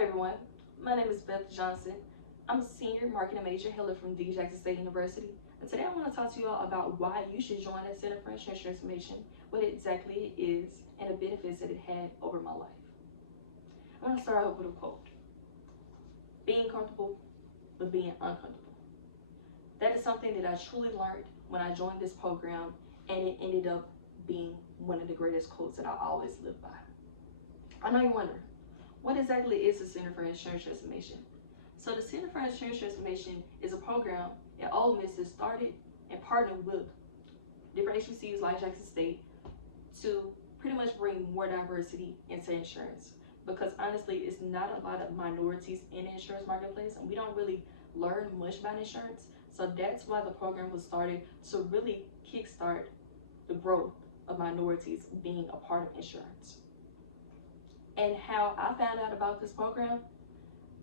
morning, everyone. My name is Beth Johnson. I'm a senior marketing major hailing from D. Jackson State University. And today I want to talk to you all about why you should join the Center for Insurance Transformation, what exactly it is, and the benefits that it had over my life. I'm going to start off with a quote. Being comfortable, but being uncomfortable. That is something that I truly learned when I joined this program, and it ended up being one of the greatest quotes that I always live by. I know you're wondering, what exactly is the Center for Insurance Transformation? So the Center for Insurance Transformation is a program at Ole Miss that started and partnered with different HBCUs like Jackson State to pretty much bring more diversity into insurance. Because honestly, it's not a lot of minorities in the insurance marketplace, and we don't really learn much about insurance. So that's why the program was started, to really kickstart the growth of minorities being a part of insurance. And how I found out about this program,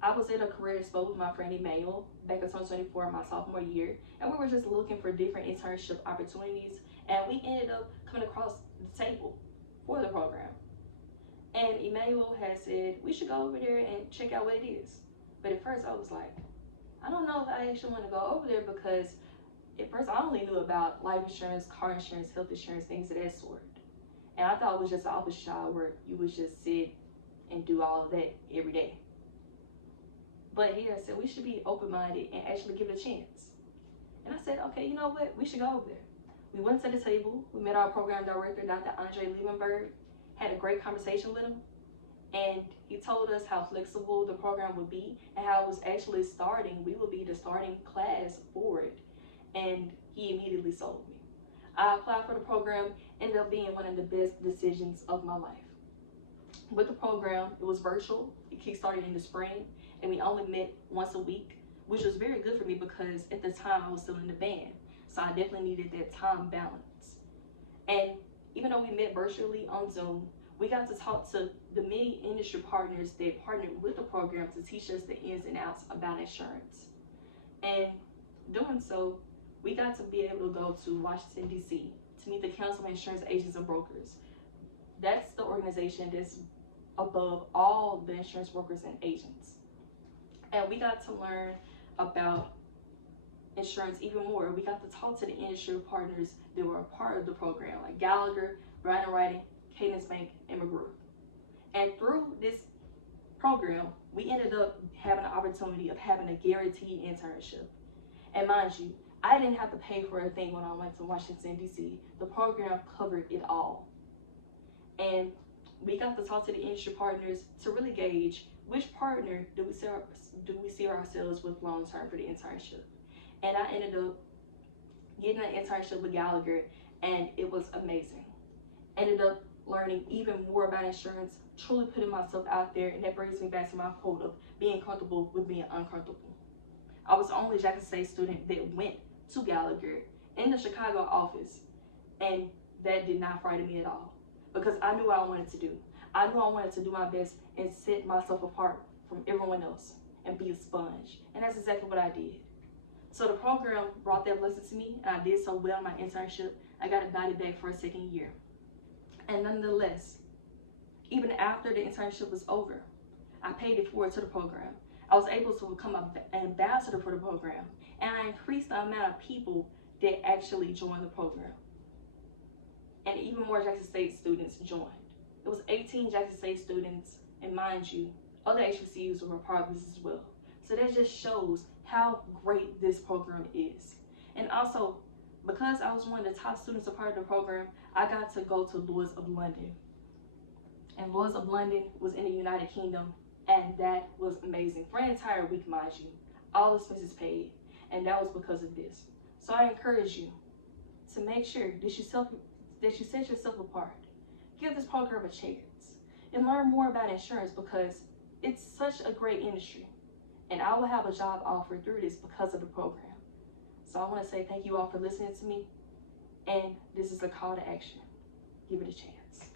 I was at a career expo with my friend Emmanuel back in 2024, my sophomore year, and we were just looking for different internship opportunities, and we ended up coming across the table for the program. And Emmanuel had said, we should go over there and check out what it is. But at first I was like, I don't know if I actually want to go over there, because at first I only knew about life insurance, car insurance, health insurance, things of that sort. And I thought it was just an office job where you would just sit and do all of that every day. But he had said we should be open-minded and actually give it a chance. And I said, okay, you know what? We should go over there. We went to the table. We met our program director, Dr. Andre Liebenberg, had a great conversation with him. And he told us how flexible the program would be and how it was actually starting. We would be the starting class for it. And he immediately sold me. I applied for the program, ended up being one of the best decisions of my life. With the program, it was virtual. It kickstarted in the spring, and we only met once a week, which was very good for me because at the time I was still in the band. So I definitely needed that time balance. And even though we met virtually on Zoom, we got to talk to the many industry partners that partnered with the program to teach us the ins and outs about insurance. And doing so, we got to be able to go to Washington, D.C. to meet the Council of Insurance Agents and Brokers. That's the organization that's above all the insurance brokers and agents. And we got to learn about insurance even more. We got to talk to the industry partners that were a part of the program, like Gallagher, Bryant Writing, Cadence Bank, and McGrew. And through this program, we ended up having an opportunity of having a guaranteed internship. And mind you, I didn't have to pay for a thing when I went to Washington, D.C. The program covered it all. And we got to talk to the industry partners to really gauge which partner do we see ourselves with long term for the internship. And I ended up getting an internship with Gallagher, and it was amazing. Ended up learning even more about insurance, truly putting myself out there, and that brings me back to my quote of being comfortable with being uncomfortable. I was the only Jackson State student that went to Gallagher in the Chicago office, and that did not frighten me at all, because I knew what I wanted to do. I knew I wanted to do my best and set myself apart from everyone else and be a sponge, and that's exactly what I did. So the program brought that blessing to me, and I did so well in my internship. I got invited back for a second year. And nonetheless, even after the internship was over, I paid it forward to the program. I was able to become an ambassador for the program, and I increased the amount of people that actually joined the program. And even more Jackson State students joined. It was 18 Jackson State students, and mind you, other HBCUs were a part of this as well. So that just shows how great this program is. And also, because I was one of the top students a part of the program, I got to go to Lloyd's of London. And Lloyd's of London was in the United Kingdom, and that was amazing. For an entire week, mind you, all expenses paid, and that was because of this. So I encourage you to make sure that you set yourself apart. Give this program a chance and learn more about insurance, because it's such a great industry. And I will have a job offer through this because of the program. So I want to say thank you all for listening to me. And this is a call to action. Give it a chance.